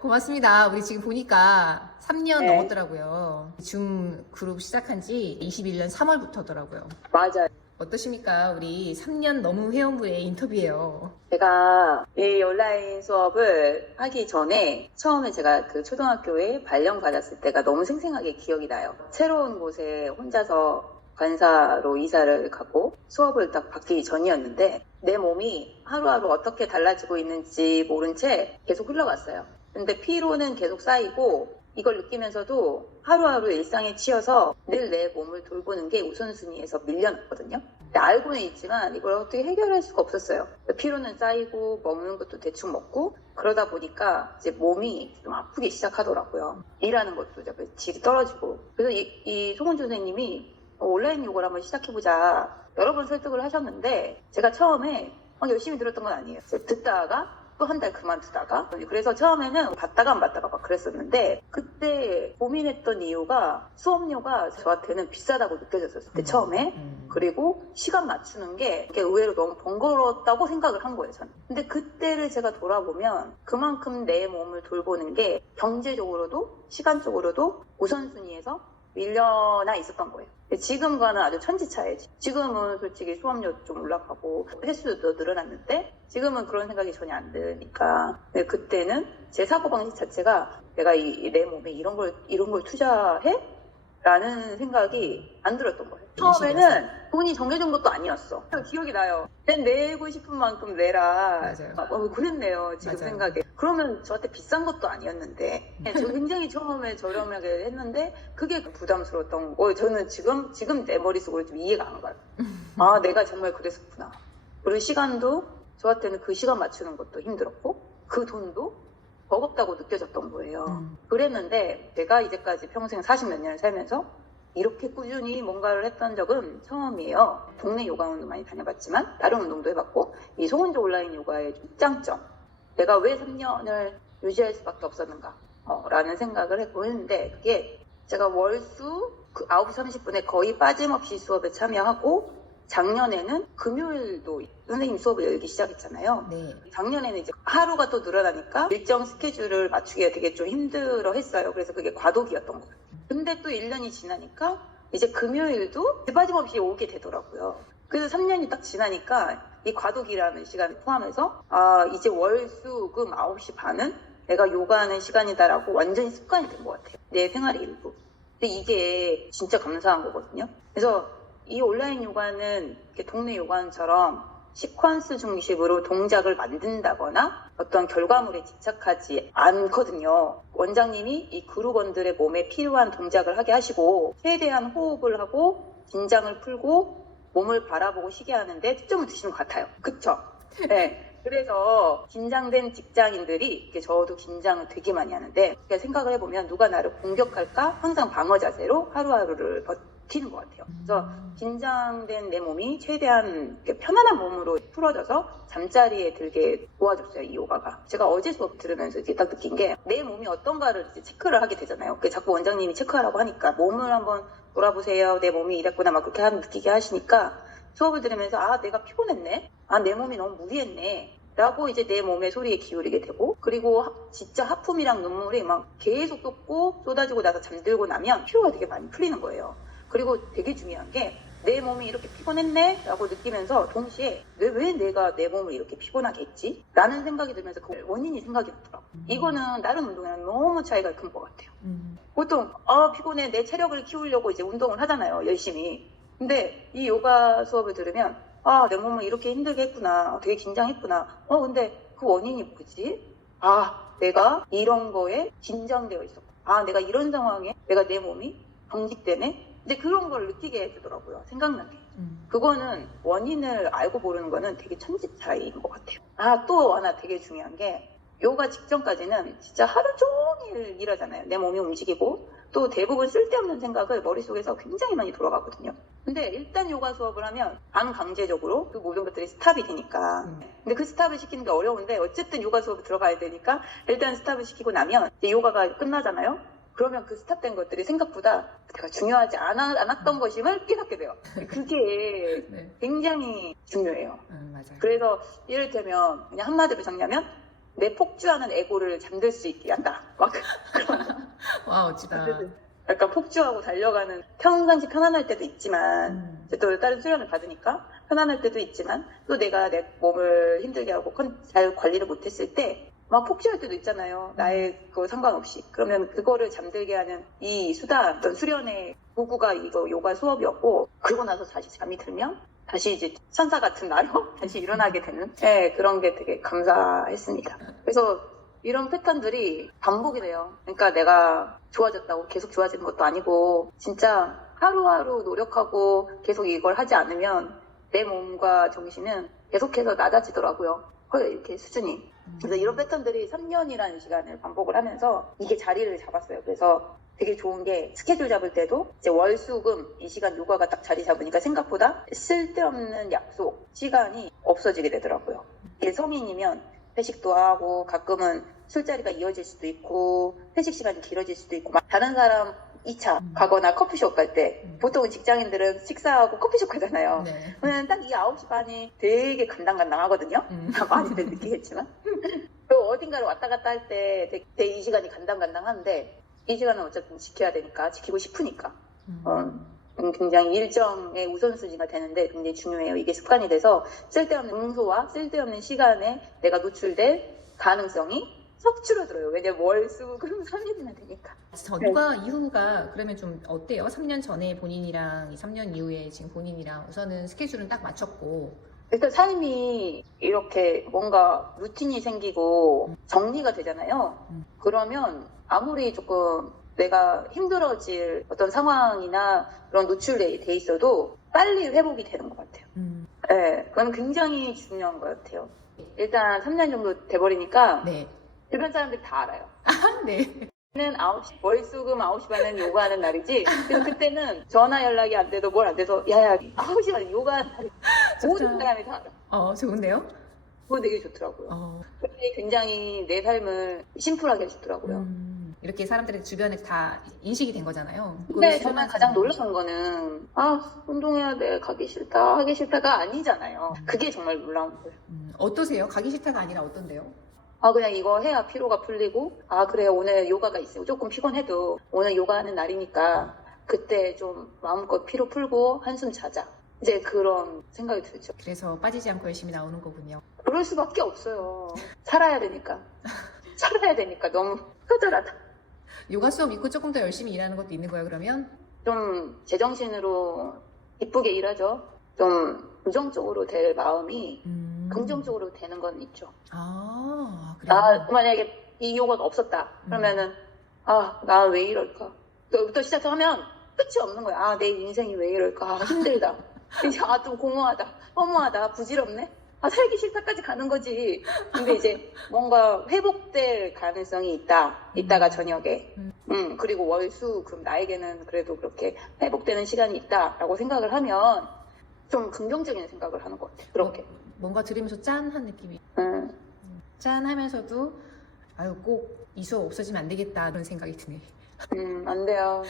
고맙습니다. 우리 지금 보니까 3년 네. 넘었더라고요. 줌 그룹 시작한 지 21년 3월부터더라고요. 맞아요. 어떠십니까? 우리 3년 넘은 회원부의 인터뷰예요. 제가 이 온라인 수업을 하기 전에 처음에 제가 그 초등학교에 발령받았을 때가 너무 생생하게 기억이 나요. 새로운 곳에 혼자서 관사로 이사를 가고 수업을 딱 받기 전이었는데 내 몸이 하루하루 어떻게 달라지고 있는지 모른 채 계속 흘러갔어요. 근데 피로는 계속 쌓이고 이걸 느끼면서도 하루하루 일상에 치여서 늘 내 몸을 돌보는 게 우선순위에서 밀려났거든요. 알고는 있지만 이걸 어떻게 해결할 수가 없었어요. 피로는 쌓이고 먹는 것도 대충 먹고 그러다 보니까 이제 몸이 좀 아프기 시작하더라고요. 일하는 것도 이제 질이 떨어지고. 그래서 이 송은주 선생님이 온라인 요가를 한번 시작해보자 여러 번 설득을 하셨는데 제가 처음에 열심히 들었던 건 아니에요. 듣다가 또 한 달 그만두다가 그래서 처음에는 봤다가 안 봤다가 막 그랬었는데 그때 고민했던 이유가 수업료가 저한테는 비싸다고 느껴졌어요. 그때 처음에. 그리고 시간 맞추는 게 의외로 너무 번거로웠다고 생각을 한 거예요, 저는. 근데 그때를 제가 돌아보면 그만큼 내 몸을 돌보는 게 경제적으로도 시간적으로도 우선순위에서 밀려나 있었던 거예요. 지금과는 아주 천지차예요. 지금은 솔직히 수업료 좀 올라가고 횟수도 늘어났는데 지금은 그런 생각이 전혀 안 드니까. 근데 그때는 제 사고방식 자체가 내가 내 몸에 이런 걸 투자해? 라는 생각이 안 들었던 거예요. 처음에는 돈이 정해진 것도 아니었어. 기억이 나요. 내고 싶은 만큼 내라. 맞아요. 그랬네요. 지금 맞아요. 생각에. 그러면 저한테 비싼 것도 아니었는데 저 굉장히 처음에 저렴하게 했는데 그게 부담스러웠던 거. 저는 지금 내 머릿속으로 좀 이해가 안 가요. 아, 내가 정말 그랬었구나. 그리고 시간도 저한테는 그 시간 맞추는 것도 힘들었고 그 돈도 버겁다고 느껴졌던 거예요. 그랬는데 제가 이제까지 평생 40몇 년을 살면서 이렇게 꾸준히 뭔가를 했던 적은 처음이에요. 동네 요가원도 많이 다녀봤지만 다른 운동도 해봤고 이 송은주 온라인 요가의 장점, 내가 왜 3년을 유지할 수밖에 없었는가 라는 생각을 했고 했는데 그게 제가 월수 9시 30분에 거의 빠짐없이 수업에 참여하고 작년에는 금요일도 선생님 수업을 열기 시작했잖아요. 네. 작년에는 이제 하루가 또 늘어나니까 일정 스케줄을 맞추기가 되게 좀 힘들어 했어요. 그래서 그게 과도기였던 거예요. 근데 또 1년이 지나니까 이제 금요일도 빠짐없이 오게 되더라고요. 그래서 3년이 딱 지나니까 이 과도기라는 시간을 포함해서 이제 월수금 9시 반은 내가 요가하는 시간이다라고 완전히 습관이 된 것 같아요. 내 생활의 일부. 근데 이게 진짜 감사한 거거든요. 그래서 이 온라인 요가는 동네 요가원처럼 시퀀스 중심으로 동작을 만든다거나 어떤 결과물에 집착하지 않거든요. 원장님이 이 그룹원들의 몸에 필요한 동작을 하게 하시고 최대한 호흡을 하고 긴장을 풀고 몸을 바라보고 쉬게 하는데 초점을 두시는 것 같아요. 그쵸? 네. 그래서 긴장된 직장인들이 저도 긴장을 되게 많이 하는데 생각을 해보면 누가 나를 공격할까 항상 방어 자세로 하루하루를 버티는 것 같아요. 그래서 긴장된 내 몸이 최대한 편안한 몸으로 풀어져서 잠자리에 들게 도와줬어요, 이 요가가. 제가 어제 수업 들으면서 이렇게 딱 느낀 게 내 몸이 어떤가를 이제 체크를 하게 되잖아요. 자꾸 원장님이 체크하라고 하니까 몸을 한번 돌아보세요. 내 몸이 이랬구나 막 그렇게 느끼게 하시니까 수업을 들으면서 내가 피곤했네. 내 몸이 너무 무리했네. 라고 이제 내 몸의 소리에 기울이게 되고 그리고 진짜 하품이랑 눈물이 막 계속 쏟아지고 나서 잠들고 나면 피로가 되게 많이 풀리는 거예요. 그리고 되게 중요한 게 내 몸이 이렇게 피곤했네 라고 느끼면서 동시에 왜 내가 내 몸을 이렇게 피곤하게 했지? 라는 생각이 들면서 그 원인이 생각이 나더라고요. 이거는 다른 운동이랑 너무 차이가 큰 것 같아요. 보통 피곤해 내 체력을 키우려고 이제 운동을 하잖아요. 열심히. 근데 이 요가 수업을 들으면 내 몸을 이렇게 힘들게 했구나. 되게 긴장했구나. 근데 그 원인이 뭐지? 내가 이런 거에 긴장되어 있었고 내가 이런 상황에 내가 내 몸이 경직되네? 근데 그런 걸 느끼게 해주더라고요. 생각나게. 그거는 원인을 알고 모르는 거는 되게 천지 차이인 것 같아요. 또 하나 되게 중요한 게 요가 직전까지는 진짜 하루 종일 일하잖아요. 내 몸이 움직이고 또 대부분 쓸데없는 생각을 머릿속에서 굉장히 많이 돌아가거든요. 근데 일단 요가 수업을 하면 반강제적으로 그 모든 것들이 스탑이 되니까. 근데 그 스탑을 시키는 게 어려운데 어쨌든 요가 수업에 들어가야 되니까 일단 스탑을 시키고 나면 이제 요가가 끝나잖아요. 그러면 그 스탑된 것들이 생각보다 내가 중요하지 않았던 것임을 깨닫게 돼요. 그게 굉장히 중요해요. 맞아요. 그래서 이를테면 그냥 한마디로 정리하면 내 폭주하는 에고를 잠들 수 있게 한다. 막 와, 멋지다. 약간 폭주하고 달려가는 평상시 편안할 때도 있지만 또 다른 수련을 받으니까 편안할 때도 있지만 또 내가 내 몸을 힘들게 하고 잘 관리를 못했을 때 막 폭주할 때도 있잖아요. 나의 그 상관없이. 그러면 그거를 잠들게 하는 이 수단, 어떤 수련의 도구가 이거 요가 수업이었고, 그러고 나서 다시 잠이 들면 다시 이제 천사 같은 나로 다시 일어나게 되는 네, 그런 게 되게 감사했습니다. 그래서 이런 패턴들이 반복이 돼요. 그러니까 내가 좋아졌다고 계속 좋아지는 것도 아니고 진짜 하루하루 노력하고 계속 이걸 하지 않으면 내 몸과 정신은 계속해서 낮아지더라고요. 거의 이렇게 수준이. 그래서 이런 패턴들이 3년이라는 시간을 반복을 하면서 이게 자리를 잡았어요. 그래서 되게 좋은 게 스케줄 잡을 때도 이제 월, 수, 금 이 시간 요가가 딱 자리 잡으니까 생각보다 쓸데없는 약속 시간이 없어지게 되더라고요. 이게 성인이면 회식도 하고 가끔은 술자리가 이어질 수도 있고 회식 시간이 길어질 수도 있고 막 다른 사람 2차 가거나 커피숍 갈 때 보통 직장인들은 식사하고 커피숍 가잖아요. 네. 저는 딱 이 9시 반이 되게 간당간당하거든요. 많이들 느끼겠지만 또 어딘가를 왔다 갔다 할 때 되게 이 시간이 간당간당한데 이 시간은 어쨌든 지켜야 되니까 지키고 싶으니까 굉장히 일정의 우선순위가 되는데 굉장히 중요해요. 이게 습관이 돼서 쓸데없는 응소와 쓸데없는 시간에 내가 노출될 가능성이 썩 줄어들어요. 왜냐면 월, 수, 금 3일이나 되니까. 전과 이후가 그러면 좀 어때요? 3년 전에 본인이랑 3년 이후에 지금 본인이랑 우선은 스케줄은 딱 맞췄고 일단 삶이 이렇게 뭔가 루틴이 생기고 정리가 되잖아요. 그러면 아무리 조금 내가 힘들어질 어떤 상황이나 그런 노출돼 있어도 빨리 회복이 되는 것 같아요. 네, 그건 굉장히 중요한 것 같아요. 일단 3년 정도 돼버리니까 네. 주변 사람들이 다 알아요. 아, 네. 는 9시, 월수금 9시 반에는 요가하는 날이지. 그래서 그때는 전화 연락이 안 돼도 뭘 안 돼서 야야 9시 반에 요가하는 날이 모든 사람이 다 알아. 좋은데요? 그거 되게 좋더라고요. 그게 굉장히 내 삶을 심플하게 해주더라고요. 이렇게 사람들의 주변에 다 인식이 된 거잖아요. 근데 정말 가장 놀라운 거는 운동해야 돼, 가기 싫다, 하기 싫다가 아니잖아요. 그게 정말 놀라운 거예요. 어떠세요? 가기 싫다가 아니라 어떤데요? 그냥 이거 해야 피로가 풀리고 그래 오늘 요가가 있으면 조금 피곤해도 오늘 요가하는 날이니까 그때 좀 마음껏 피로 풀고 한숨 자자. 이제 그런 생각이 들죠. 그래서 빠지지 않고 열심히 나오는 거군요. 그럴 수밖에 없어요. 살아야 되니까. 살아야 되니까 너무 처절하다. 요가 수업 있고 조금 더 열심히 일하는 것도 있는 거예요, 그러면? 좀 제정신으로 이쁘게 일하죠. 좀 부정적으로 될 마음이 긍정적으로 되는 건 있죠. 그래요? 만약에 이 요가가 없었다. 그러면은 나 왜 이럴까? 부터 시작하면 끝이 없는 거야. 내 인생이 왜 이럴까? 힘들다. 이제 좀 공허하다. 허무하다. 부질없네. 살기 싫다까지 가는 거지. 근데 이제 뭔가 회복될 가능성이 있다. 이따가 저녁에. 그리고 월, 수, 금 나에게는 그래도 그렇게 회복되는 시간이 있다라고 생각을 하면 좀 긍정적인 생각을 하는 것 같아요. 그렇게. 뭔가 들으면서 짠한 느낌이. 짠하면서도 꼭 이 수업 없어지면 안 되겠다 그런 생각이 드네. 안 돼요.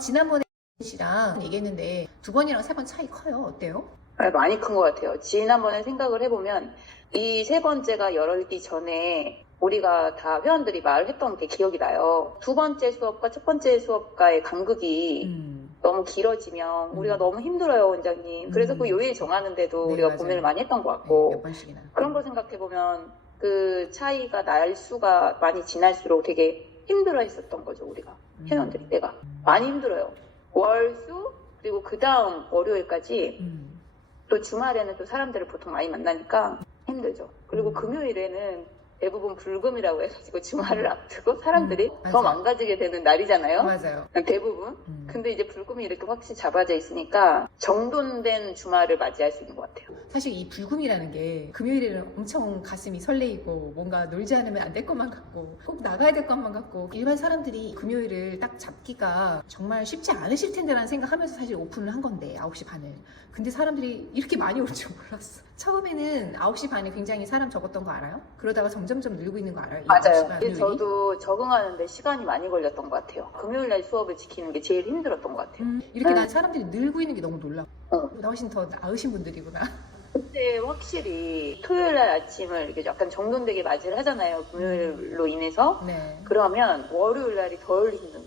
지난번에 씨랑 얘기했는데 2번이랑 3번 차이 커요. 어때요? 많이 큰 것 같아요. 지난번에 생각을 해보면 이 3번째가 열리기 전에 우리가 다 회원들이 말을 했던 게 기억이 나요. 2번째 수업과 첫 번째 수업과의 간극이 너무 길어지면 우리가 너무 힘들어요, 원장님. 그래서 그 요일 정하는데도 네, 우리가 맞아요. 고민을 많이 했던 것 같고 몇 번씩이나. 그런 걸 생각해보면 그 차이가 날수가 많이 지날수록 되게 힘들어 했었던 거죠, 우리가. 회원들이 내가. 많이 힘들어요. 월수 그리고 그 다음 월요일까지 또 주말에는 또 사람들을 보통 많이 만나니까 힘들죠. 그리고 금요일에는 대부분 불금이라고 해가지고 주말을 앞두고 사람들이 더 망가지게 되는 날이잖아요. 맞아요. 대부분. 근데 이제 불금이 이렇게 확실히 잡아져 있으니까 정돈된 주말을 맞이할 수 있는 것 같아요. 사실 이 불금이라는 게 금요일에는 엄청 가슴이 설레이고 뭔가 놀지 않으면 안 될 것만 같고 꼭 나가야 될 것만 같고 일반 사람들이 금요일을 딱 잡기가 정말 쉽지 않으실 텐데라는 생각하면서 사실 오픈을 한 건데 9시 반을. 근데 사람들이 이렇게 많이 올 줄 몰랐어. 처음에는 9시 반에 굉장히 사람 적었던 거 알아요? 그러다가 점점점 늘고 있는 거 알아요? 맞아요. 저도 적응하는데 시간이 많이 걸렸던 것 같아요. 금요일날 수업을 지키는 게 제일 힘들었던 것 같아요. 이렇게 난 사람들이 늘고 있는 게 너무 놀라. 나 훨씬 더 나으신 분들이구나. 그때 근데 확실히 토요일 날 아침을 이렇게 약간 정돈되게 맞이를 하잖아요. 금요일로 인해서. 네. 그러면 월요일 날이 덜 힘든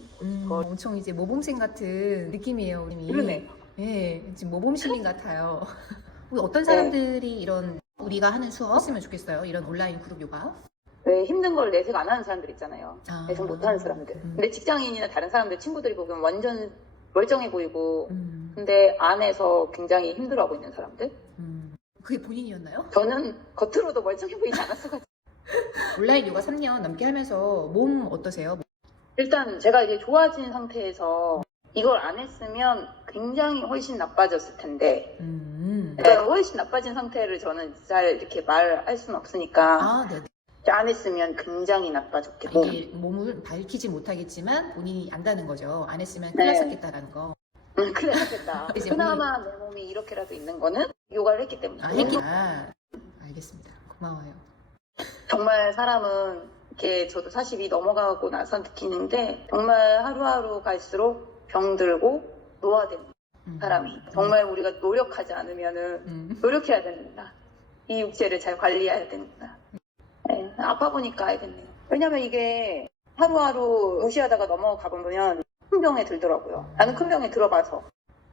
거죠. 엄청 이제 모범생 같은 느낌이에요, 우리. 그러네. 예, 지금 모범 시민 같아요. 우리 어떤 사람들이 네. 이런 우리가 하는 수업 했으면 좋겠어요. 이런 온라인 그룹 요가. 왜 힘든 걸 내색 안 하는 사람들 있잖아요. 아. 내색 못 하는 사람들. 근데 직장인이나 다른 사람들 친구들이 보면 완전 멀쩡해 보이고 근데 안에서 굉장히 힘들어하고 있는 사람들. 그게 본인이었나요? 저는 겉으로도 멀쩡해 보이지 않았어가지고. 온라인 요가 3년 넘게 하면서 몸 어떠세요? 일단 제가 이제 좋아진 상태에서 이걸 안 했으면 굉장히 훨씬 나빠졌을 텐데 그러니까 훨씬 나빠진 상태를 저는 잘 이렇게 말할 수는 없으니까 아, 네. 안 했으면 굉장히 나빠졌겠고. 이게 몸을 밝히지 못하겠지만 본인이 안다는 거죠. 안 했으면 네. 큰일 났었겠다라는 거. 큰일 났겠다. 이제 그나마 내 몸이 이렇게라도 있는 거는 요가를 했기 때문에. 알겠습니다. 고마워요. 정말 사람은 이렇게 저도 40이 넘어가고 나서 느끼는데 정말 하루하루 갈수록 병들고 노화되는 사람이 정말 우리가 노력하지 않으면은 노력해야 된다. 이 육체를 잘 관리해야 된다. 네, 아파 보니까 알겠네요. 왜냐면 이게 하루하루 무시하다가 넘어가 보면 큰 병에 들더라고요. 나는 큰 병에 들어봐서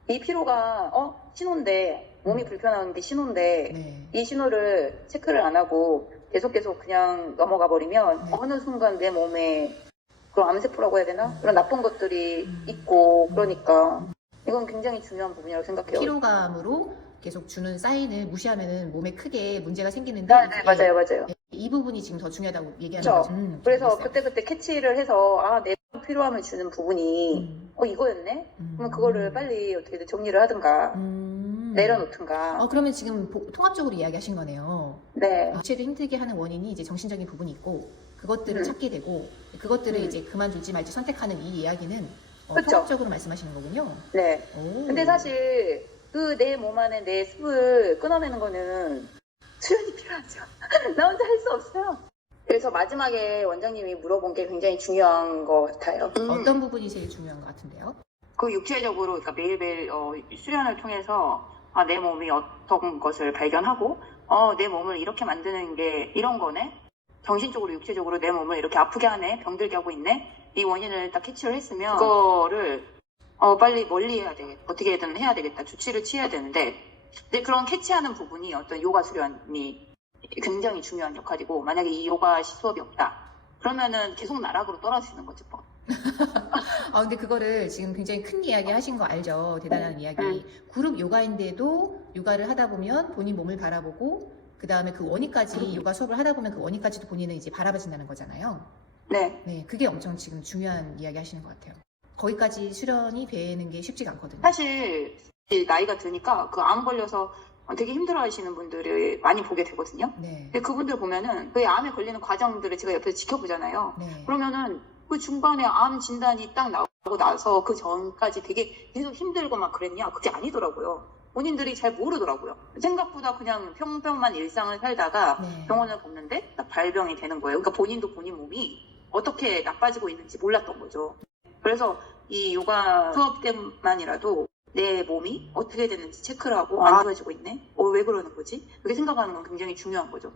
이 피로가 신호인데 몸이 불편한데 신호인데 네. 이 신호를 체크를 안 하고 계속 그냥 넘어가 버리면 네. 어느 순간 내 몸에 그런 암세포라고 해야 되나? 그런 나쁜 것들이 있고 그러니까 이건 굉장히 중요한 부분이라고 생각해요. 피로감으로 계속 주는 사인을 무시하면 몸에 크게 문제가 생기는데 네, 맞아요. 이 부분이 지금 더 중요하다고 얘기하는 그렇죠. 거죠. 그래서 알겠어요. 그때 캐치를 해서 내 필요함을 주는 부분이 이거였네? 그러면 그거를 빨리 어떻게든 정리를 하든가 내려놓든가. 그러면 지금 통합적으로 이야기하신 거네요. 네. 육체를 힘들게 하는 원인이 이제 정신적인 부분이 있고 그것들을 찾게 되고 그것들을 이제 그만둘지 말지 선택하는 이 이야기는 그쵸. 통합적으로 말씀하시는 거군요. 네. 오. 근데 사실 그 내 몸 안에 내 습을 끊어내는 거는 수련이 필요하죠. 나 혼자 할 수 없어요. 그래서 마지막에 원장님이 물어본 게 굉장히 중요한 것 같아요. 어떤 부분이 제일 중요한 것 같은데요? 그 육체적으로 그러니까 매일매일 수련을 통해서 내 몸이 어떤 것을 발견하고 내 몸을 이렇게 만드는 게 이런 거네. 정신적으로 육체적으로 내 몸을 이렇게 아프게 하네. 병들게 하고 있네. 이 원인을 딱 캐치를 했으면 그거를 빨리 멀리 해야 되겠다. 어떻게든 해야 되겠다. 조치를 취해야 되는데 근데 그런 캐치하는 부분이 어떤 요가 수련이 굉장히 중요한 역할이고 만약에 이 요가 수업이 없다. 그러면은 계속 나락으로 떨어지는 거죠. 뭐. 근데 그거를 지금 굉장히 큰 이야기 하신 거 알죠? 대단한 이야기. 그룹 요가인데도 요가를 하다 보면 본인 몸을 바라보고 그 다음에 그 원인까지 요가 수업을 하다 보면 그 원인까지도 본인은 이제 바라봐진다는 거잖아요. 네. 네, 그게 엄청 지금 중요한 이야기 하시는 것 같아요. 거기까지 수련이 되는 게 쉽지가 않거든요. 사실 나이가 드니까 그 암 걸려서 되게 힘들어하시는 분들을 많이 보게 되거든요. 네. 근데 그분들 보면은 그 암에 걸리는 과정들을 제가 옆에서 지켜보잖아요. 네. 그러면은 그 중간에 암 진단이 딱 나오고 나서 그 전까지 되게 계속 힘들고 막 그랬냐? 그게 아니더라고요. 본인들이 잘 모르더라고요. 생각보다 그냥 평범한 일상을 살다가 네. 병원을 갔는데 딱 발병이 되는 거예요. 그러니까 본인도 본인 몸이 어떻게 나빠지고 있는지 몰랐던 거죠. 그래서 이 요가 수업 때만이라도 내 몸이 어떻게 됐는지 체크를 하고 안 좋아지고 있네? 왜 그러는 거지? 그렇게 생각하는 건 굉장히 중요한 거죠.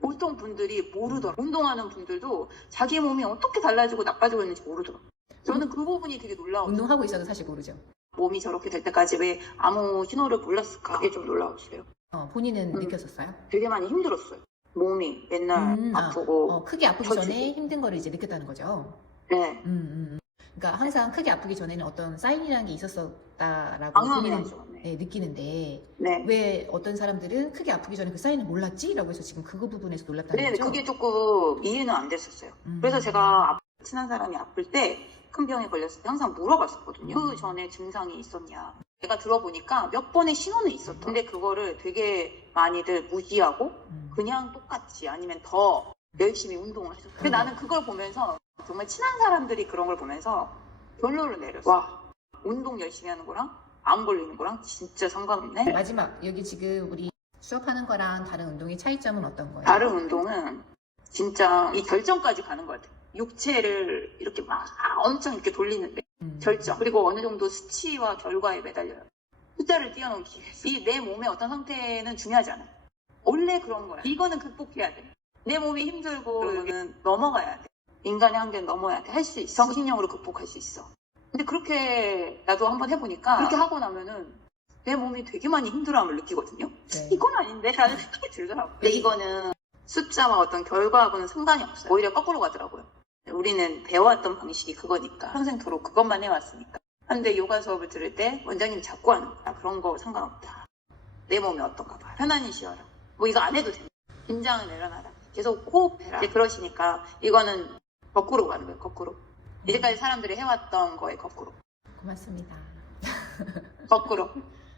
보통 분들이 모르더라고요. 운동하는 분들도 자기 몸이 어떻게 달라지고 나빠지고 있는지 모르더라고요. 저는 그 부분이 되게 놀라워요. 운동하고 있어도 사실 모르죠. 몸이 저렇게 될 때까지 왜 아무 신호를 몰랐을까? 그게 좀 놀라웠어요. 본인은 느꼈었어요? 되게 많이 힘들었어요. 몸이 맨날 아프고. 크게 아프기 젖히고. 전에 힘든 거를 이제 느꼈다는 거죠. 네. 그러니까 항상 크게 아프기 전에는 어떤 사인이라는 게 있었다라고 당연하죠. 본인은 느끼는데 네. 왜 어떤 사람들은 크게 아프기 전에 그 사인을 몰랐지? 라고 해서 지금 그 부분에서 놀랐다는 네, 거죠? 그게 조금 이해는 안 됐었어요. 그래서 제가 친한 사람이 아플 때 큰 병에 걸렸을 때 항상 물어봤었거든요. 그 전에 증상이 있었냐. 내가 들어보니까 몇 번의 신호는 있었던. 근데 그거를 되게 많이들 무시하고 그냥 똑같이 아니면 더 열심히 운동을 해줬어요. 근데 나는 그걸 보면서 정말 친한 사람들이 그런 걸 보면서 결론을 내렸어. 와, 운동 열심히 하는 거랑 암 걸리는 거랑 진짜 상관없네. 마지막 여기 지금 우리 수업하는 거랑 다른 운동의 차이점은 어떤 거예요? 다른 운동은 진짜 이 결정까지 가는 것 같아요. 육체를 이렇게 막 엄청 이렇게 돌리는데 결정 그리고 어느 정도 수치와 결과에 매달려요. 숫자를 띄워놓기 위해서. 이 내 몸의 어떤 상태는 중요하지 않아. 원래 그런 거야. 이거는 극복해야 돼. 내 몸이 힘들고 여기는 넘어가야 돼. 인간의 한계는 넘어야 돼. 할 수 있어. 정신력으로 극복할 수 있어. 근데 그렇게 나도 한번 해보니까 그렇게 하고 나면은 내 몸이 되게 많이 힘들어함을 느끼거든요. 네. 이건 아닌데 라는 생각이 들더라고요. 근데 이거는 숫자와 어떤 결과하고는 상관이 없어요. 오히려 거꾸로 가더라고요. 우리는 배워왔던 방식이 그거니까. 평생토록 그것만 해왔으니까. 근데 요가 수업을 들을 때 원장님이 자꾸 하는 거야. 그런 거 상관없다. 내 몸이 어떤가 봐. 편안히 쉬어라. 뭐 이거 안 해도 돼. 긴장을 내려놔라. 계속 호흡해라. 이제 그러시니까 이거는 거꾸로 가는 거예요. 거꾸로. 이제까지 사람들이 해왔던 거에 거꾸로. 고맙습니다. 거꾸로.